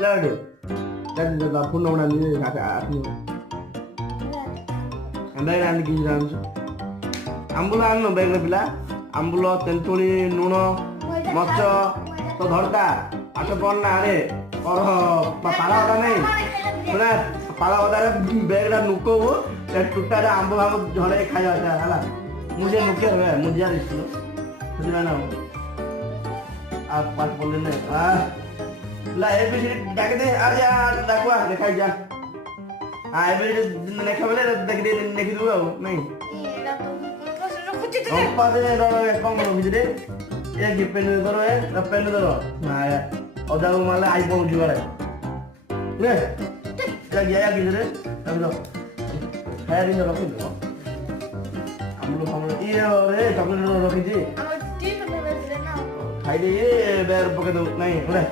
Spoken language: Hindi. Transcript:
Lade. Dan da phun nong nan ni ada asni. Anda yang ni jangan. Ambula no bag bila. Ambulo tentuli nuno macho to dhorta. Ato kon na are. Or pala hoda nahi. Puna pala hoda re bag ra nuko wo. टुटा रे आंब आंब झड़े खाया था हला मुझे नुके है मुझे यार इसलो बुझला ना आप पाठ बोले ने ला एबीसी डाके दे आ जा डाकवा लिखाई जा हां एबीसी लिखा बोले देख दे लिख दू नहीं एला तो कुछ तो हम पादे रो कम रो बिजरे एक पेन करो है ना पेन करो हां ओदा माले आईफोन जुगाड़े रे जा गया किधर अब लो है दिन रखी दो हम लोग ये रे चॉकलेट रखी जी हम टी तो ले ना खाई दे ये बैर पके दो नहीं ले